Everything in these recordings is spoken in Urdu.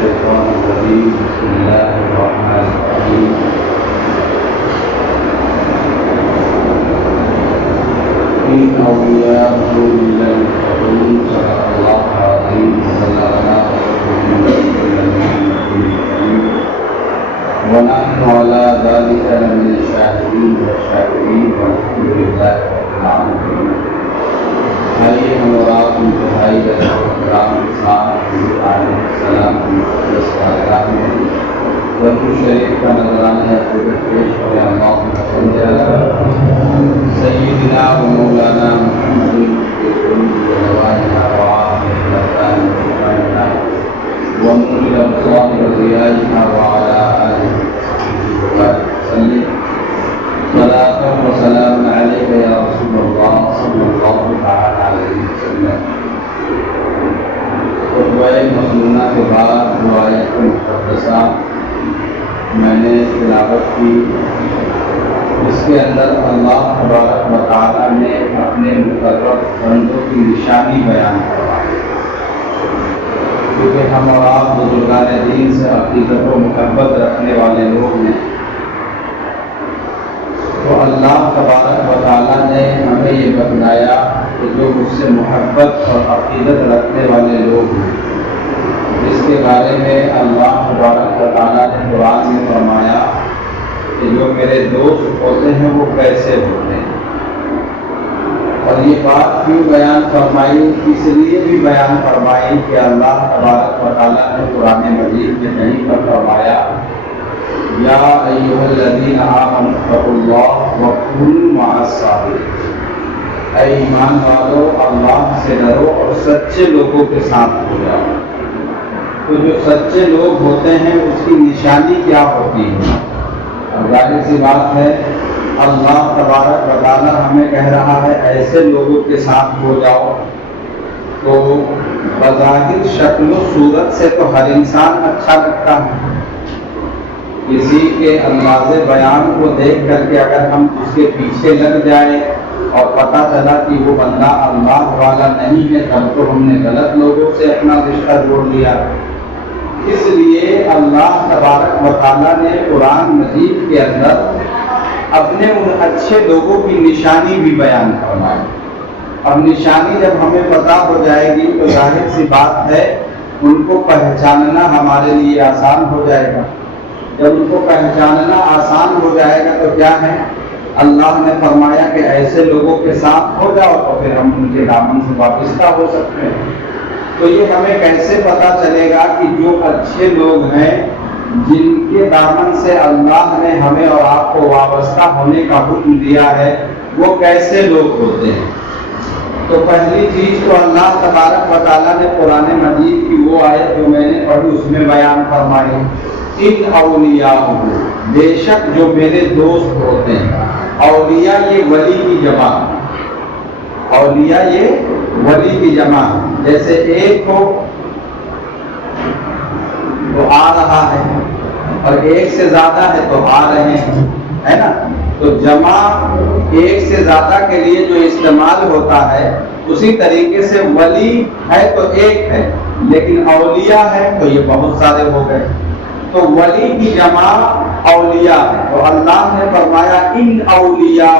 الشيطان الرجيم بسم الله الرحمن الرحيم إن أولياءه إلا المتقون صدق الله العظيم وبلغنا رسوله ونحن على ذلك لمن الشاهدين والشاكرين والحمد لله رب العالمين. آئیے ہم اور آپ انتہائی کرام کے ساتھ علیہ السلام کی مقدس بارگاہ میں درود شریف کا نذرانہ عقیدت پیش کریں. اللہم صلی علی سیدنا و مولانا محمد کے قلوب و روائنا و آخر لبان و فرمائنا و نور الابصار و ضیائنا و علی آلہ وسلم. صلاة و سلام علیک یا رسول اللہ صلی اللہ تعالی علیہ وسلم. خطبہ مسنونہ کے بعد جو آیت مقدسہ میں نے تلاوت کی، اس کے اندر اللہ تبارک و تعالیٰ نے اپنے مقرر بندوں کی نشانی بیان کروائی. کیونکہ ہم اور آپ بزرگان دین سے عقیدت و محبت رکھنے والے لوگ ہیں، تو اللہ تبارک و تعالیٰ نے ہمیں یہ بتلایا کہ جو مجھ سے محبت اور عقیدت رکھنے والے لوگ ہیں، اس کے بارے میں اللہ تبارک و تعالیٰ نے قرآن میں فرمایا کہ جو میرے دوست ہوتے ہیں وہ کیسے ہوتے ہیں. اور یہ بات کیوں بیان فرمائی؟ اس لیے بھی بیان فرمائی کہ اللہ تبارک و تعالیٰ نے قرآن مجید میں کہیں پر فرمایا یا ایھا الذین آمنوا اتقوا اللہ وکونوا مع الصادقین. اے ایمان والو، اللہ سے ڈرو اور سچے لوگوں کے ساتھ ہو جاؤ. تو جو سچے لوگ ہوتے ہیں اس کی نشانی کیا ہوتی ہے؟ اور ظاہر سی بات ہے اللہ تبارک و تعالیٰ ہمیں کہہ رہا ہے ایسے لوگوں کے ساتھ ہو جاؤ. تو بظاہر شکل و صورت سے تو ہر انسان اچھا لگتا ہے. کسی کے انداز بیان کو دیکھ کر کے اگر ہم اس کے پیچھے لگ جائیں اور پتہ چلا کہ وہ بندہ اللہ والا نہیں ہے، تب تو ہم نے غلط لوگوں سے اپنا رشتہ جوڑ لیا. اس لیے اللہ تبارک و تعالیٰ نے قرآن مجید کے اندر اپنے ان اچھے لوگوں کی نشانی بھی بیان فرمائی. اب نشانی جب ہمیں پتہ ہو جائے گی تو ظاہر سی بات ہے ان کو پہچاننا ہمارے لیے آسان ہو جائے گا. جب ان کو پہچاننا آسان ہو جائے گا تو کیا ہے، اللہ نے فرمایا کہ ایسے لوگوں کے ساتھ ہو جاؤ تو پھر ہم ان کے دامن سے وابستہ ہو سکتے ہیں. تو یہ ہمیں کیسے پتہ چلے گا کہ جو اچھے لوگ ہیں جن کے دامن سے اللہ نے ہمیں اور آپ کو وابستہ ہونے کا حکم دیا ہے وہ کیسے لوگ ہوتے ہیں؟ تو پہلی چیز تو اللہ تبارک و تعالیٰ نے قرآن مجید کی وہ آیت جو میں نے پڑھی اس میں بیان فرمائی، ان اولیاء، بے شک جو میرے دوست ہوتے ہیں. اولیاء یہ ولی کی جمع، اولیاء یہ ولی کی جمع. جیسے ایک ہو تو آ رہا ہے اور ایک سے زیادہ ہے تو آ رہے ہیں، ہے نا. تو جمع ایک سے زیادہ کے لیے جو استعمال ہوتا ہے اسی طریقے سے ولی ہے تو ایک ہے، لیکن اولیاء ہے تو یہ بہت سارے ہو گئے. تو ولی کی جمع اولیاء ہے. تو اللہ نے فرمایا ان اولیاء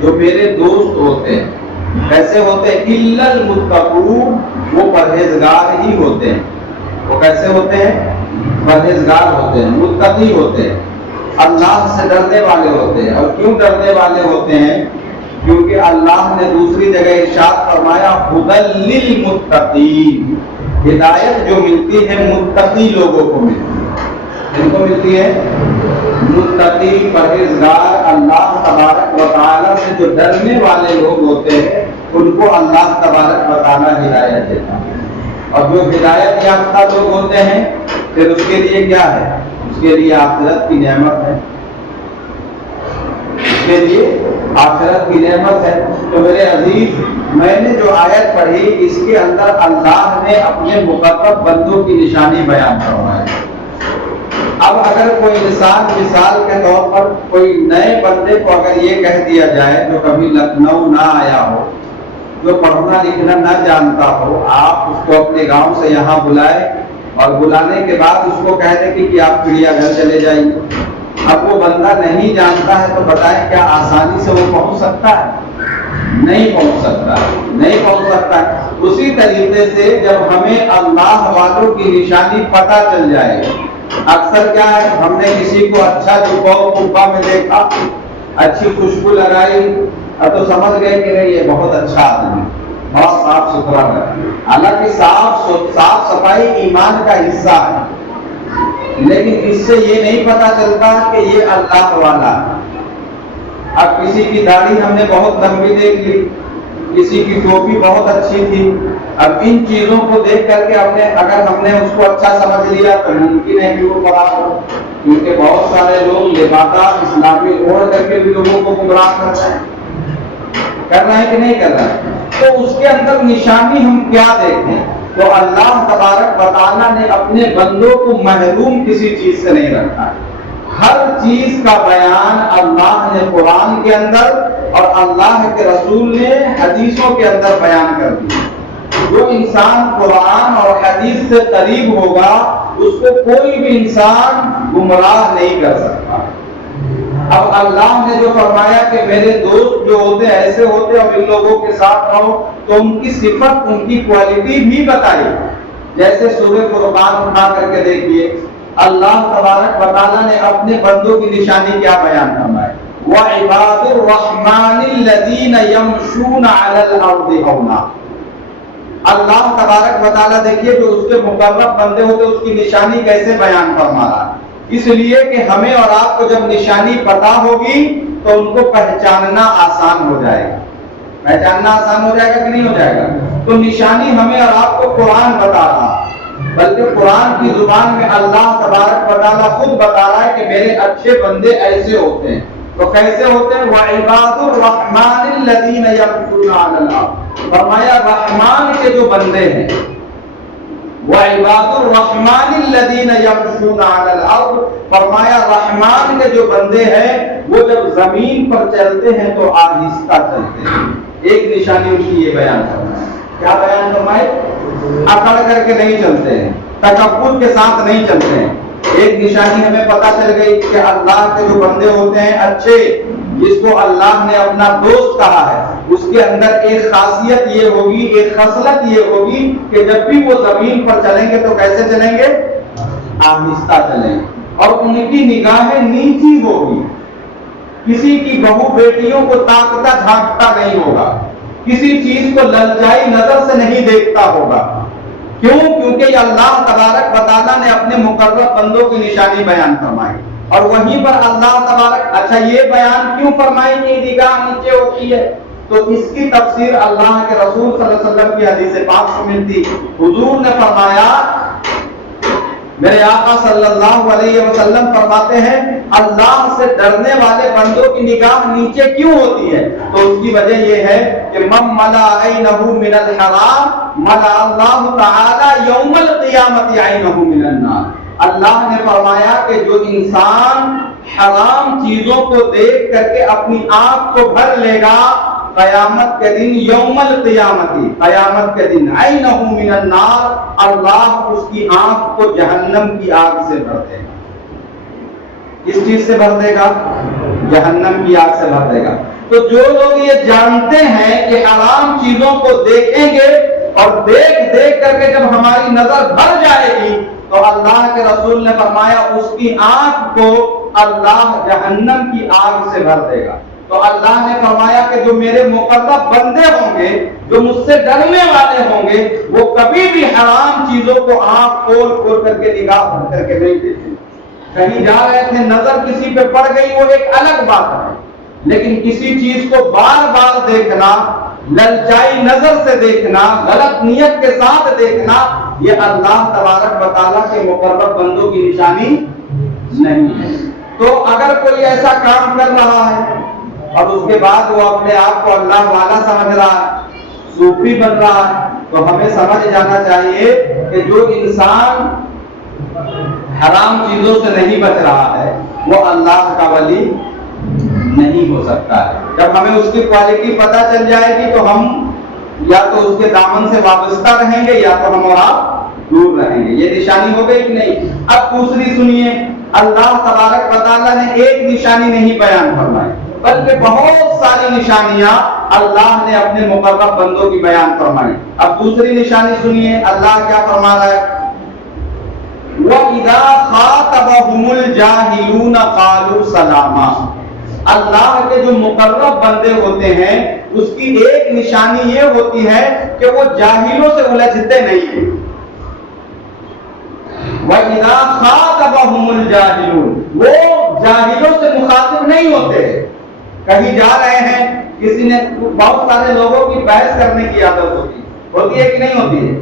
جو میرے دوست ہوتے ہیں کیسے ہوتے ہیں؟ الا المتقون، وہ پرہیزگار ہی ہوتے ہیں. وہ کیسے ہوتے ہیں؟ پرہیزگار ہوتے ہیں، متقی ہوتے ہیں، اللہ سے ڈرنے والے ہوتے ہیں. اور کیوں ڈرنے والے ہوتے ہیں؟ کیونکہ اللہ نے دوسری جگہ ارشاد فرمایا ھدی للمتقین، ہدایت جو ملتی ہے متقی لوگوں کو ملتی ہے. ان کو ملتی ہے متقی، پرہیزگار، اللہ تبارک و تعالیٰ سے جو ڈرنے والے لوگ ہوتے ہیں ان کو اللہ تبارک و تعالیٰ ہدایت دیتا ہے. اور جو ہدایت یافتہ لوگ ہوتے ہیں پھر اس کے لیے کیا ہے؟ اس کے لیے آخرت کی نعمت ہے، اس کے لیے آخرت کی نعمت ہے. تو میرے عزیز، میں نے جو آیت پڑھی اس کے اندر اللہ نے اپنے مقرر بندوں کی نشانی بیان فرمائی. اب اگر کوئی انسان مثال کے طور پر کوئی نئے بندے کو اگر یہ کہہ دیا جائے جو کبھی لکھنؤ نہ آیا ہو، جو پڑھنا لکھنا نہ جانتا ہو، آپ اس کو اپنے گاؤں سے یہاں بلائے اور بلانے کے بعد اس کو کہہ دے کہ آپ چڑیا گھر چلے جائیے. اب وہ بندہ نہیں جانتا ہے تو بتائیں کیا آسانی سے وہ پہنچ سکتا ہے؟ نہیں پہنچ سکتا ہے. اسی طریقے سے جب ہمیں اللہ والوں کی نشانی پتہ چل جائے، اکثر کیا ہے، ہم نے کسی کو اچھا قبا میں دیکھا، اچھی خوشبو لگائی، اب تو سمجھ گئے کہ نہیں یہ بہت اچھا آدمی، بہت صاف ستھرا ہے. حالانکہ صاف صفائی ایمان کا حصہ ہے، لیکن اس سے یہ نہیں پتا چلتا کہ یہ اللہ والا ہے. اب کسی کی داڑھی ہم نے بہت لمبی دیکھ لی، کسی کی ٹوپی بہت اچھی تھی، اب ان چیزوں کو دیکھ کر کے اگر ہم نے اس کو اچھا سمجھ لیا تو ممکن ہے کہ وہ خراب ہو، کیونکہ بہت سارے لوگ لبادہ اسلامی اوڑھ کر کے بھی لوگوں کو گمراہ کر رہے ہیں کہ نہیں کر رہے ہیں. تو اس کے اندر نشانی ہم کیا دیکھیں؟ تو اللہ تبارک و تعالیٰ نے اپنے بندوں کو محروم کسی چیز سے نہیں رکھا. ہر چیز کا بیان اللہ نے قرآن کے اندر اور اللہ کے رسول نے حدیثوں کے اندر بیان کر دیا. جو انسان قرآن اور حدیث سے قریب ہوگا اس کو کوئی بھی انسان گمراہ نہیں کر سکتا. اب اللہ نے جو فرمایا کہ میرے دوست جو ہوتے ایسے ہوتے اور ان لوگوں کے ساتھ رہو، تو ان کی صفت، ان کی کوالٹی بھی بتائی. جیسے سورہ فرقان اٹھا کر کے دیکھیے، اللہ تبارک و تعالیٰ نے اپنے بندوں کی نشانی کیا بیان فرمائی؟ وَعِبَادُ الرَّحْمَنِ الَّذِينَ يَمْشُونَ عَلَى الْأَرْضِ هَوْنًا. اللہ تبارک و تعالیٰ دیکھیے جو اس کے مقرب بندے ہوتے اس کی نشانی کیسے بیان فرما رہا ہے. اس لیے کہ ہمیں اور آپ کو جب نشانی پتہ ہوگی تو ان کو پہچاننا آسان ہو جائے گا. پہچاننا آسان ہو جائے گا کہ نہیں ہو جائے گا؟ تو نشانی ہمیں اور آپ کو قرآن بتا رہا، بلکہ قرآن کی زبان میں اللہ تبارک و تعالیٰ خود بتا رہا ہے کہ میرے اچھے بندے ایسے ہوتے ہیں. تو کیسے ہوتے ہیں؟ وَعِبَادُ الرَّحْمَنِ الَّذِينَ يَمْشُونَ عَلَى الْأَرْضِ. فرمایا رحمان کے جو بندے ہیں، وَعِبَادُ الرَّحْمَنِ الَّذِينَ يَمْشُونَ عَلَى الْأَرْضِ. فرمایا رحمان کے جو بندے ہیں وہ جب زمین پر چلتے ہیں تو آہستہ چلتے ہیں. ایک نشانی ان کی یہ بیان فرمایا. کیا بیان فرمائے؟ اکڑ کر کے نہیں چلتے ہیں، تکبر کے ساتھ نہیں چلتے ہیں. ایک نشانی ہمیں پتہ چل گئی کہ اللہ کے جو بندے ہوتے ہیں اچھے، جس کو اللہ نے اپنا دوست کہا ہے، اس کے اندر ایک خاصیت یہ ہوگی، ایک خصلت یہ ہوگی کہ جب بھی وہ زمین پر چلیں گے تو کیسے چلیں گے؟ آہستہ چلیں گے. اور ان کی نگاہیں نیچی ہوگی، کسی کی بہو بیٹیوں کو تاکتا جھانکتا نہیں ہوگا، کسی چیز کو للچائی نظر سے نہیں دیکھتا ہوگا. کیوں؟ کیونکہ یہ اللہ تبارک و تعالیٰ نے اپنے مقرب بندوں کی نشانی بیان فرمائی. اور وہیں پر اللہ تبارک، اچھا یہ بیان کیوں فرمائی کہ نگاہ نیچے ہوتی ہے؟ تو اس کی تفسیر اللہ کے رسول صلی اللہ علیہ وسلم کی حدیث پاک سے ملتی. حضور نے فرمایا، میرے آقا صلی اللہ علیہ وسلم فرماتے ہیں اللہ سے ڈرنے والے بندوں کی نگاہ نیچے کیوں ہوتی ہے؟ تو اس کی وجہ یہ ہے کہ من ملا عینہ من الحرام ملا اللہ تعالی یوم القیامت عینہ من النار. اللہ نے فرمایا کہ جو انسان حرام چیزوں کو دیکھ کر کے اپنی آنکھ کو بھر لے گا، قیامت کے دن یوم القیامتی، قیامت کے دن عینہ من النار، اللہ اس کی آنکھ کو جہنم کی آگ سے بھر دے گا. کس چیز سے بھر دے گا؟ جہنم کی آگ سے بھر دے گا. تو جو لوگ یہ جانتے ہیں کہ حرام چیزوں کو دیکھیں گے اور دیکھ کر کے جب ہماری نظر بھر جائے گی تو اللہ کے رسول نے فرمایا اس کی آنکھ کو اللہ جہنم کی آگ سے بھر دے گا. تو اللہ نے فرمایا کہ جو میرے مقرب بندے ہوں گے، جو مجھ سے ڈرنے والے ہوں گے، وہ کبھی بھی حرام چیزوں کو آنکھ کھول کر کے نگاہ بند کر کے نہیں دیکھیں. کہیں جا رہے تھے، نظر کسی پہ پڑ گئی، وہ ایک الگ بات ہے، لیکن کسی چیز کو بار بار دیکھنا، للچائی نظر سے دیکھنا، غلط نیت کے ساتھ دیکھنا، یہ اللہ تبارک و تعالیٰ کے مقرب بندوں کی نشانی نہیں ہے. تو اگر کوئی ایسا کام کر رہا ہے اور اس کے بعد وہ اپنے آپ کو اللہ والا سمجھ رہا ہے، صوفی بن رہا ہے، تو ہمیں سمجھ جانا چاہیے کہ جو انسان حرام چیزوں سے نہیں بچ رہا ہے وہ اللہ کا ولی نہیں ہو سکتا ہے. جب ہمیں اس کی کوالٹی پتہ چل جائے گی تو ہم یا تو اس کے دامن سے وابستہ رہیں گے یا تو ہم اور آپ دور رہیں گے. یہ نشانی ہو گئی کہ نہیں؟ اب دوسری سنیے. اللہ تبارک و تعالیٰ نے ایک نشانی نہیں بیان فرمائی بلکہ بہت ساری نشانیاں اللہ نے اپنے مقرب بندوں کی بیان فرمائی. اب دوسری نشانی سنیے اللہ کیا فرما رہا ہے. وَإِذَا خَاطَبَهُمُ الْجَاهِلُونَ قَالُوا سَلَامًا. اللہ کے جو مقرب بندے ہوتے ہیں اس کی ایک نشانی یہ ہوتی ہے کہ وہ جاہلوں سے الجھتے نہیں ہیں. وَإِذَا خَاطَبَهُمُ الْجَاهِلُونَ. وہ جاہلوں سے مخاطب نہیں ہوتے. کہیں جا رہے ہیں کسی نے, بہت سارے لوگوں کی بحث کرنے کی عادت ہوتی ہے کہ نہیں ہوتی ہے؟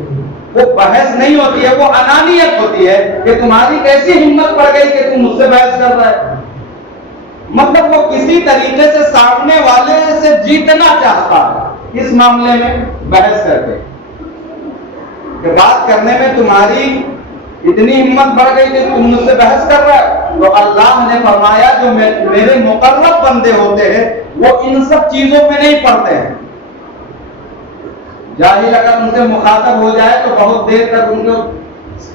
وہ بحث نہیں ہوتی ہے, وہ انانیت ہوتی ہے کہ تمہاری کیسی ہمت پڑ گئی کہ تم مجھ سے بحث کر رہا ہے. مطلب وہ کسی طریقے سے سامنے والے سے جیتنا چاہتا ہے اس معاملے میں بحث کر کے, کہ بات کرنے میں تمہاری اتنی ہمت بڑھ گئی کہ تم مجھ سے بحث کر رہا ہے. تو اللہ نے فرمایا جو میرے مقرب بندے ہوتے ہیں وہ ان سب چیزوں میں نہیں پڑتے ہیں. جاہل اگر ان سے مخاطب ہو جائے تو بہت دیر تک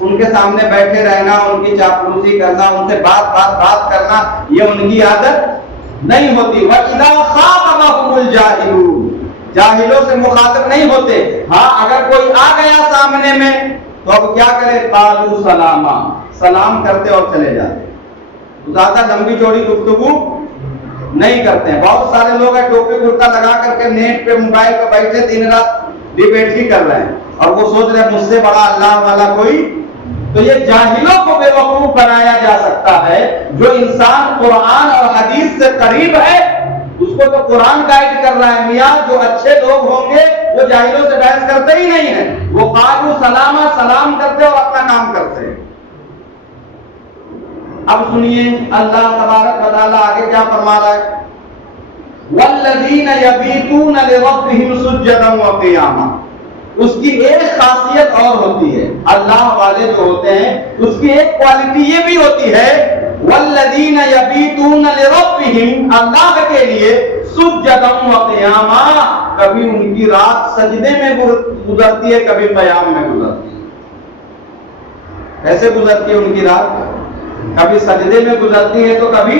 ان کے سامنے بیٹھے رہنا, ان کی چاپلوسی کرنا, ان سے بات کرنا, یہ ان کی عادت نہیں ہوتی. وَإِذَا خَاطَبَهُمُ الْجَاهِلُونَ. جاہلوں سے مخاطب نہیں ہوتے. ہاں اگر کوئی آ گیا سامنے میں تو اب کیا کرے؟ قَالُوا سَلَامًا. سلام کرتے اور چلے جاتے. زیادہ لمبی چوڑی گفتگو نہیں کرتے ہیں. بہت سارے لوگ ہیں ٹوپی کرتا لگا کر کے نیٹ پہ موبائل پہ بیٹھے دن رات ڈیبیٹ ہی کر رہے ہیں اور وہ سوچ رہے ہیں مجھ سے بڑا اللہ والا کوئی. تو یہ جاہلوں کو بے وقوف بنایا جا سکتا ہے. جو انسان قرآن اور حدیث سے قریب ہے اس کو تو قرآن گائیڈ کر رہا ہے. میاں جو اچھے لوگ ہوں گے وہ جاہلوں سے بحث کرتے ہی نہیں ہیں. وہ قالوا سلاما, سلام کرتے اور اپنا کام کرتے ہیں. اب سنیے اللہ تبارک و تعالیٰ آگے کیا فرما رہا ہے. والذین یبیتون لربہم سجدا وقیاما. اس کی ایک خاصیت اور ہوتی ہے. اللہ والے جو ہوتے ہیں اس کی ایک کوالٹی یہ بھی ہوتی ہے والذین یبیتون لربہم, اللہ کے لیے سجدا وقیاما. کبھی ان کی رات سجدے میں گزرتی ہے, کبھی قیام میں گزرتی ہے. کیسے گزرتی ہے ان کی رات؟ کبھی سجدے میں گزرتی ہے تو کبھی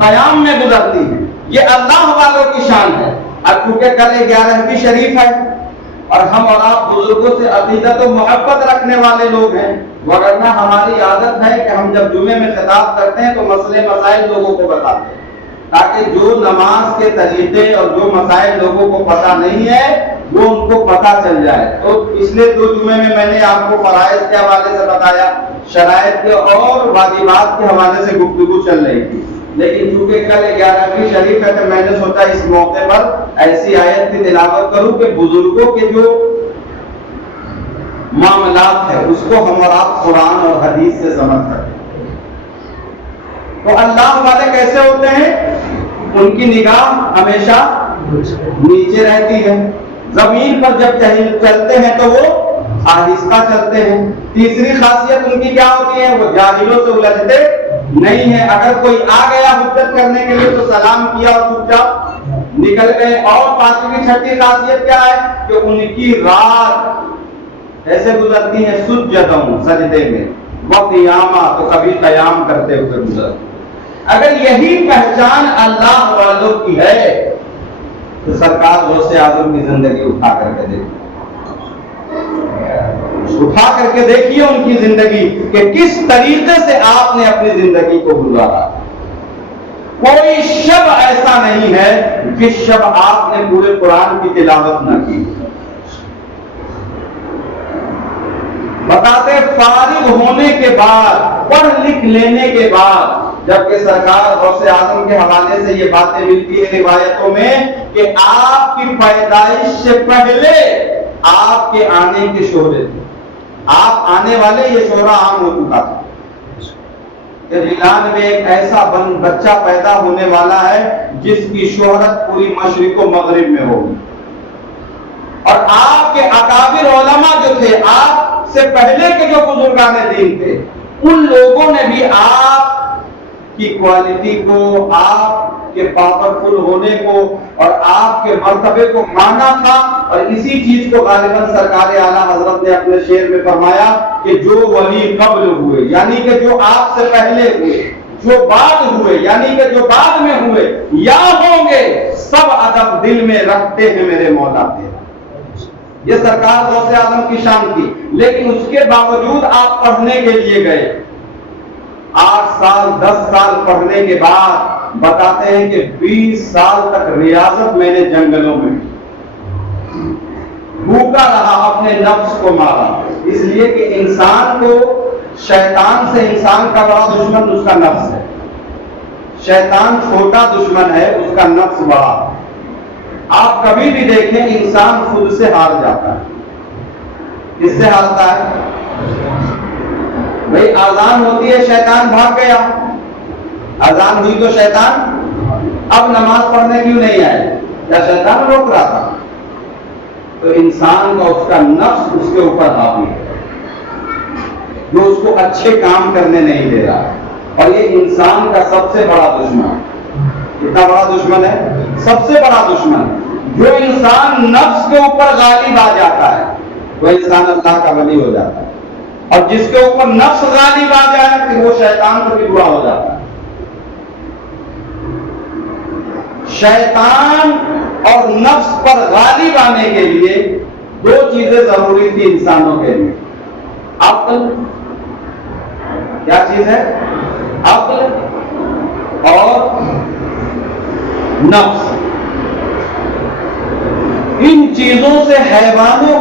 قیام میں گزرتی ہے. یہ اللہ والوں کی شان ہے. اب کیونکہ کل 11ویں شریف ہے اور ہم اور آپ بزرگوں سے عقیدت و محبت رکھنے والے لوگ ہیں, ورنہ ہماری عادت ہے کہ ہم جب جمعے میں خطاب کرتے ہیں تو مسئلے مسائل لوگوں کو بتاتے ہیں تاکہ جو نماز کے طریقے اور جو مسائل لوگوں کو پتہ نہیں ہے وہ ان کو پتہ چل جائے. تو پچھلے 2 جمعے میں نے آپ کو فرائض کے حوالے سے بتایا, شرائط کے اور واجبات کے حوالے سے گفتگو چل رہی تھی. لیکن چونکہ کل 11ویں شریف ہے تو میں نے سوچا اس موقع پر ایسی آیت کی تلاوت کروں کہ بزرگوں کے جو معاملات ہے اس کو ہم اور آپ قرآن اور حدیث سے سمجھ سکتے. تو اللہ والے کیسے ہوتے ہیں؟ ان کی نگاہ ہمیشہ نیچے رہتی ہے. زمین پر جب چلتے ہیں تو وہ آہستہ چلتے ہیں. تیسری خاصیت ان کی کیا ہوتی ہے؟ وہ جاہلوں سے الجھتے نہیں ہے. اگر کوئی آ گیا حجت کرنے کے لیے تو سلام کیا اور چپ چاپ نکل گئے. اور 5ویں 6ٹھی خاصیت کیا ہے کہ ان کی رات ایسے گزرتی ہے سجدہ, سجدے میں, وقیاما, تو کبھی قیام کرتے ہوئے گزرتی. اگر یہی پہچان اللہ والوں کی ہے تو سرکار غوث اعظم کی زندگی اٹھا کر کے دیکھیے ان کی زندگی کہ کس طریقے سے آپ نے اپنی زندگی کو گزارا. کوئی شب ایسا نہیں ہے جس شب آپ نے پورے قرآن کی تلاوت نہ کی. بتاتے فارغ ہونے کے بعد, پڑھ لکھ لینے کے بعد, جبکہ سرکار غوث اعظم کے حوالے سے یہ باتیں ملتی ہے روایتوں میں کہ آپ کی پیدائش سے پہلے آپ کے آنے کے شہرے تھے. آپ آنے والے یہ شہرہ عام ہو چکا تھا کہ ریلان میں ایک ایسا بچہ پیدا ہونے والا ہے جس کی شہرت پوری مشرق و مغرب میں ہوگی. اور آپ کے اکابر علماء جو تھے, آپ سے پہلے کے جو بزرگان دین تھے, ان لوگوں نے بھی آپ کی کوالٹی کو، آپ کے پاورفل ہونے کو اور آپ کے مرتبے کو مانا تھا، اور اسی چیز کو غالباً سرکار اعلیٰ حضرت نے اپنے شعر میں فرمایا کہ جو ولی قبل ہوئے، یعنی کہ جو آپ سے پہلے ہوئے، جو بعد ہوئے یعنی کہ جو بعد میں ہوئے یا ہوں گے، سب ادب دل میں رکھتے ہیں میرے مولا تیرا۔ یہ سرکار غوث اعظم کی شان تھی، لیکن اس کے باوجود آپ پڑھنے کے لیے گئے، 8 سال 10 سال پڑھنے کے بعد بتاتے ہیں کہ 20 سال تک ریاضت میں نے جنگلوں میں بھوکا رہا، اپنے نفس کو مارا، اس لیے کہ انسان کو شیطان سے انسان کا بڑا دشمن اس کا نفس ہے، شیطان چھوٹا دشمن ہے، اس کا نفس بڑا۔ آپ کبھی بھی دیکھیں انسان خود سے ہار جاتا ہے، کس سے ہارتا ہے؟ بھئی اذان ہوتی ہے، شیطان بھاگ گیا، اذان ہوئی تو شیطان اب نماز پڑھنے کیوں نہیں آئے؟ کیا شیطان روک رہا تھا؟ تو انسان کا اس کا نفس اس کے اوپر حاوی ہے، جو اس کو اچھے کام کرنے نہیں دے رہا، اور یہ انسان کا سب سے بڑا دشمن۔ کتنا بڑا دشمن ہے؟ سب سے بڑا دشمن۔ جو انسان نفس کے اوپر غالب آ جاتا ہے وہ انسان اللہ کا ولی ہو جاتا ہے، اور جس کے اوپر نفس غالب آ جائے کہ وہ شیطان کو بھی برا ہو جاتا ہے۔ شیطان اور نفس پر غالب آنے کے لیے 2 چیزیں ضروری تھی انسانوں کے لیے، عقل، کیا چیز ہے؟ عقل اور نفس۔ ان چیزوں سے حیوانوں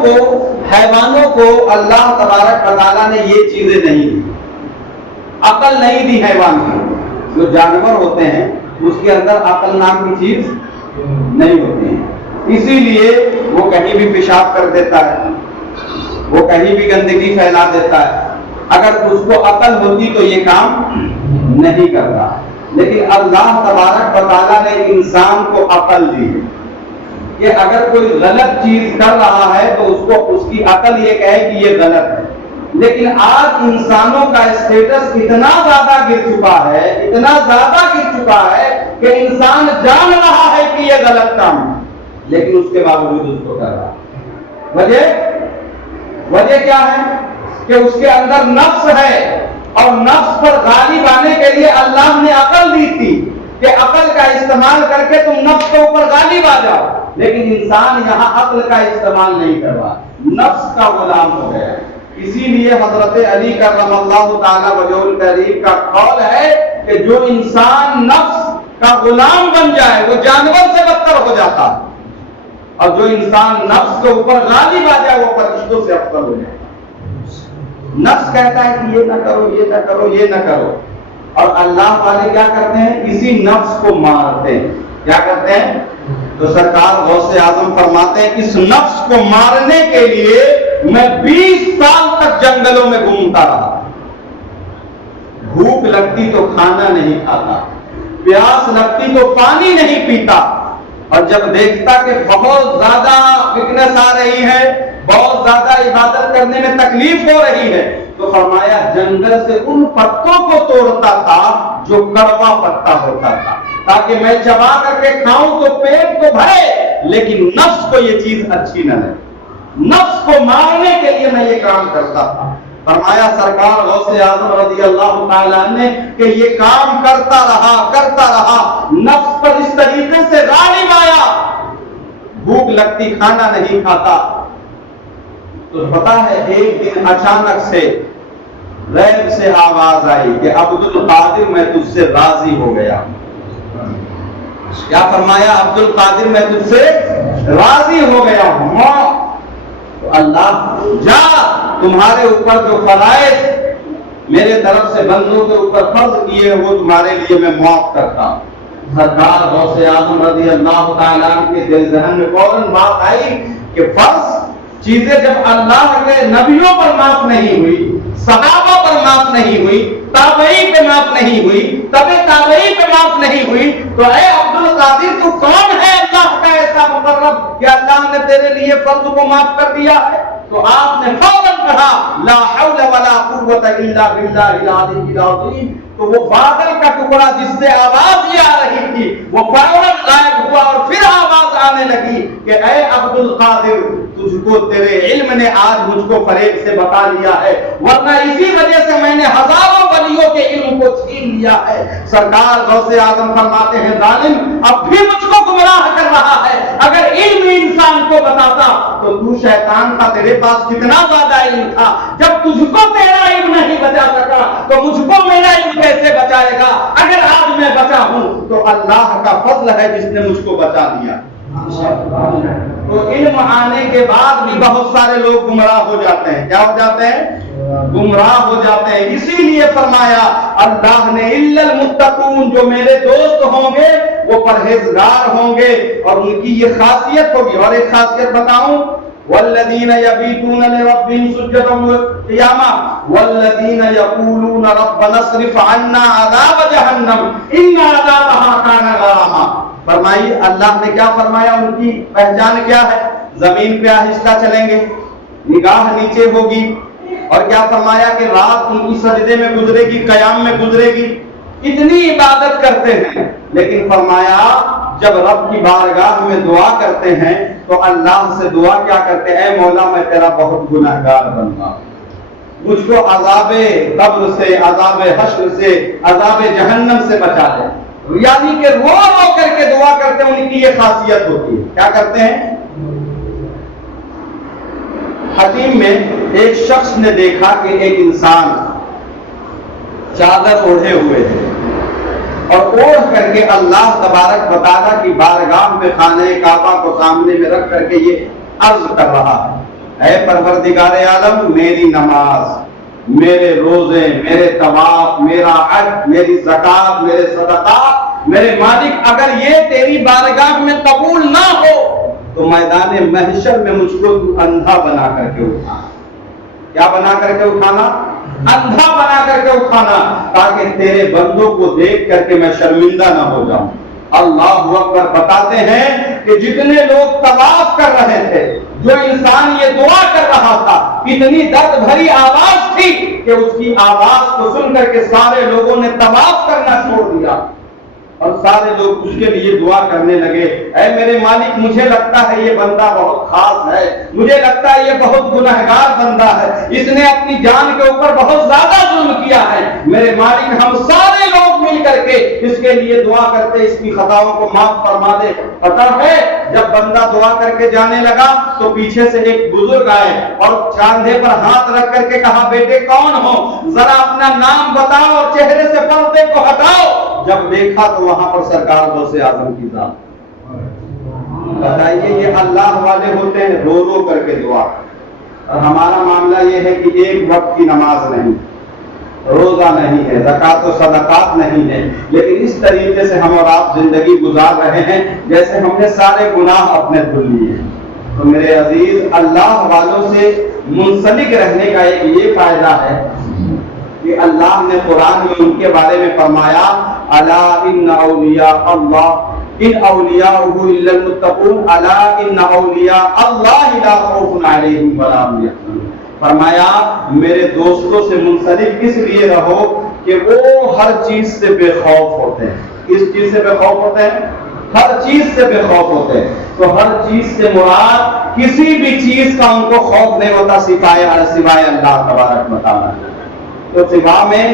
کو اللہ تبارک و تعالیٰ نے یہ چیزیں نہیں دی، عقل نہیں دی حیوان کو۔ جو جانور ہوتے ہیں اس کے اندر عقل نام کی چیز نہیں ہوتی ہے، اسی لیے وہ کہیں بھی پیشاب کر دیتا ہے، وہ کہیں بھی گندگی پھیلا دیتا ہے۔ اگر اس کو عقل ہوتی تو یہ کام نہیں کرتا، لیکن اللہ تبارک و تعالیٰ نے انسان کو عقل دی کہ اگر کوئی غلط چیز کر رہا ہے تو اس کو اس کی عقل یہ کہے کہ یہ غلط ہے۔ لیکن آج انسانوں کا اسٹیٹس اتنا زیادہ گر چکا ہے، اتنا زیادہ گر چکا ہے کہ انسان جان رہا ہے کہ یہ غلط کام ہے، لیکن اس کے باوجود اس کو کر رہا ہے۔ وجہ کیا ہے؟ کہ اس کے اندر نفس ہے، اور نفس پر غالب آنے کے لیے اللہ نے عقل دی تھی کہ عقل کا استعمال کر کے تم نفس کے اوپر غالب آ جاؤ، لیکن انسان یہاں عقل کا استعمال نہیں کر رہا، نفس کا غلام ہو گیا۔ اسی لیے حضرت علی کرم اللہ تعالی وجہ الکریم کا قول ہے کہ جو انسان نفس کا غلام بن جائے وہ جانور سے بدتر ہو جاتا، اور جو انسان نفس کے اوپر غالب آ جائے وہ فرشتوں سے افضل ہو جائے۔ نفس کہتا ہے کہ یہ نہ کرو، یہ نہ کرو، یہ نہ کرو، اور اللہ والے کیا کرتے ہیں؟ اسی نفس کو مارتے ہیں۔ کیا کرتے ہیں؟ تو سرکار غوث اعظم فرماتے ہیں اس نفس کو مارنے کے لیے میں 20 سال تک جنگلوں میں گھومتا رہا، بھوک لگتی تو کھانا نہیں کھاتا، پیاس لگتی تو پانی نہیں پیتا، اور جب دیکھتا کہ بہت زیادہ ویکنس آ رہی ہے، بہت زیادہ عبادت کرنے میں تکلیف ہو رہی ہے، تو فرمایا جنگل سے ان پتوں کو توڑتا تھا جو کڑوا پتا ہوتا تھا، تاکہ میں چبا کر کے کھاؤں تو پیٹ تو بھرے، لیکن نفس کو یہ چیز اچھی نہ لگے۔ نفس کو مارنے کے لیے میں یہ کام کرتا تھا۔ فرمایا سرکار غوث اعظم رضی اللہ تعالیٰ نے کہ یہ کام کرتا رہا، نفس پر اس طریقے سے غالب آیا، بھوک لگتی کھانا نہیں کھاتا۔ تو پتا ہے ایک دن اچانک سے غیب سے آواز آئی کہ عبد القادر میں تجھ سے راضی ہو گیا۔ کیا فرمایا؟ عبد القادر میں تجھ سے راضی ہو گیا ہوں۔ تو اللہ جا تمہارے اوپر جو فرائض میرے طرف سے بندوں کے اوپر فرض کیے وہ تمہارے لیے میں معاف کرتا ہوں۔ سرکار غوث اعظم رضی اللہ تعالیٰ کے دل ذہن میں فوراً بات آئی کہ فرض چیزیں جب اللہ کے نبیوں پر معاف نہیں ہوئی، صحابہ پر معاف نہیں ہوئی، تابعی پہ معاف نہیں ہوئی، تابعی پہ معاف نہیں ہوئی، تو اے عبد القادر تو کون ہے اللہ کا ایسا مقرب کہ اللہ نے تیرے لیے فرض کو معاف کر دیا ہے؟ تو آپ نے فوراً کہا لا حول ولا قوت الا باللہ العلی العظیم، تو وہ بادل کا ٹکڑا جس سے آواز یہ آ رہی تھی وہ فوراً غائب ہوا، اور پھر آواز آنے لگی کہ اے عبد القادر، تجھ کو تیرے علم نے آج مجھ کو فریب سے بتا لیا ہے، ورنہ اسی وجہ سے میں نے ہزاروں ولیوں کے علم کو چھین لیا ہے۔ سرکار غوث اعظم فرماتے ہیں ظالم اب بھی مجھ کو گمراہ کر رہا ہے، اگر علم انسان کو بتاتا تو تو شیطان تھا، تیرے پاس کتنا زیادہ علم تھا، جب تجھ کو تیرا علم نہیں بچا سکا تو مجھ کو میرا علم کیسے بچائے گا؟ اگر آج میں بچا ہوں تو اللہ کا فضل ہے جس نے مجھ کو بچا دیا۔ تو علم آنے کے بعد بھی بہت سارے لوگ گمراہ ہو جاتے ہیں۔ کیا ہو جاتے ہیں؟ گمراہ ہو جاتے ہیں۔ اسی لیے فرمایا اللہ نے الا المتقون، جو میرے دوست ہوں گے وہ پرہیزگار ہوں گے، اور ان کی یہ خاصیت ہوگی۔ اور ایک خاصیت بتاؤں، والذین یبیتون لربہم سجدا وقیاما والذین یقولون ربنا اصرف عنا عذاب جہنم ان عذابها کان غراما۔ فرمائی اللہ نے کیا فرمایا، ان کی پہچان کیا ہے؟ زمین پہ آہستہ چلیں گے، نگاہ نیچے ہوگی، اور کیا فرمایا کہ رات ان کی سجدے میں گزرے گی، قیام میں گزرے گی، اتنی عبادت کرتے ہیں، لیکن فرمایا جب رب کی بارگاہ میں دعا کرتے ہیں تو اللہ سے دعا کیا کرتے ہیں، اے مولا میں تیرا بہت گنہگار بندہ، مجھ کو عذاب قبر سے، عذاب حشر سے، عذاب جہنم سے بچا دے۔ یعنی کہ رو رو کر کے دعا کرتے ہیں، ان کی یہ خاصیت ہوتی ہے۔ کیا کرتے ہیں؟ حتیم میں ایک شخص نے دیکھا کہ ایک انسان چادر اوڑھے ہوئے ہے اور اوڑھ کر کے اللہ تبارک و تعالیٰ کی بارگاہ میں خانہ کعبہ کو سامنے میں رکھ کر کے یہ عرض کر رہا ہے، اے پروردگار عالم، میری نماز، میرے روزے، میرے طواف، میرا حج، میری زکات، میرے صدقات، میرے مالک، اگر یہ تیری بارگاہ میں قبول نہ ہو تو میدان محشر میں مجھ کو تو اندھا بنا کر کے اٹھانا۔ کیا بنا کر کے اٹھانا؟ اندھا بنا کر کے اٹھانا، تاکہ تیرے بندوں کو دیکھ کر کے میں شرمندہ نہ ہو جاؤں۔ اللہ اکبر۔ بتاتے ہیں کہ جتنے لوگ طواف کر رہے تھے، جو انسان یہ دعا کر رہا تھا، اتنی درد بھری آواز تھی کہ اس کی آواز کو سن کر کے سارے لوگوں نے طواف کرنا چھوڑ دیا، اور سارے لوگ اس کے لیے دعا کرنے لگے، اے میرے مالک، مجھے لگتا ہے یہ بندہ بہت خاص ہے، مجھے لگتا ہے یہ بہت گنہگار بندہ ہے، اس نے اپنی جان کے اوپر بہت زیادہ ظلم کیا ہے، میرے مالک ہم سارے لوگ مل کر کے اس کے لیے دعا کرتے اس کی خطاؤں کو معاف فرما دے۔ پتہ ہے جب بندہ دعا کر کے جانے لگا تو پیچھے سے ایک بزرگ آئے اور کاندھے پر ہاتھ رکھ کر کے کہا، بیٹے کون ہو، ذرا اپنا نام بتاؤ اور چہرے سے پردے کو ہٹاؤ۔ جب دیکھا تو وہاں پر سرکار غوث اعظم کی ذات۔ بتائیے یہ اللہ والے ہوتے ہیں رو رو کر کے دعا، اور ہمارا معاملہ یہ ہے کہ ایک وقت کی نماز نہیں، روزہ نہیں ہے، زکات و صدقات نہیں ہے، لیکن اس طریقے سے ہم اور آپ زندگی گزار رہے ہیں جیسے ہم نے سارے گناہ اپنے دھل لیے ہیں۔ تو میرے عزیز، اللہ والوں سے منسلک رہنے کا ایک یہ فائدہ ہے کہ اللہ نے قرآن میں ان کے بارے میں فرمایا، الا ان اولیاء اللہ ان اولیاءہ الا المتقون الا ان اولیاء اللہ لا خوف علیہم ولا هم یحزنون۔ فرمایا میرے دوستوں سے منسلک اس لیے رہو کہ وہ ہر چیز سے بے خوف ہوتے ہیں۔ کس چیز سے بے خوف ہوتے ہیں؟ ہر چیز سے بے خوف ہوتے ہیں۔ تو ہر چیز سے مراد کسی بھی چیز کا ان کو خوف نہیں ہوتا سوائے اللہ تبارک و تعالیٰ۔ تو سوا میں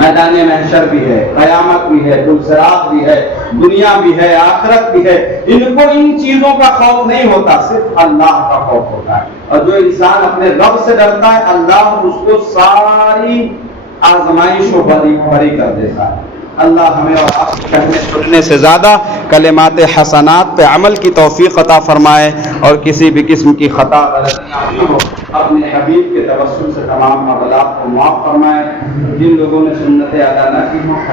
میدان محشر بھی ہے، قیامت بھی ہے، پلسرات بھی ہے، دنیا بھی ہے، آخرت بھی ہے، ان کو ان چیزوں کا خوف نہیں ہوتا، صرف اللہ کا خوف ہوتا ہے۔ اور جو انسان اپنے رب سے ڈرتا ہے، اللہ اس کو ساری آزمائش کو بری کر دیتا ہے۔ اللہ ہمیں اور آپ کہنے سننے سے زیادہ کلمات حسنات پہ عمل کی توفیق عطا فرمائے، اور کسی بھی قسم کی خطا غلطیاں ہو اپنے حبیب کے توسل سے تمام اغلاط کو معاف فرمائے۔ جن لوگوں نے سنتیں ادا نہ کی ہوں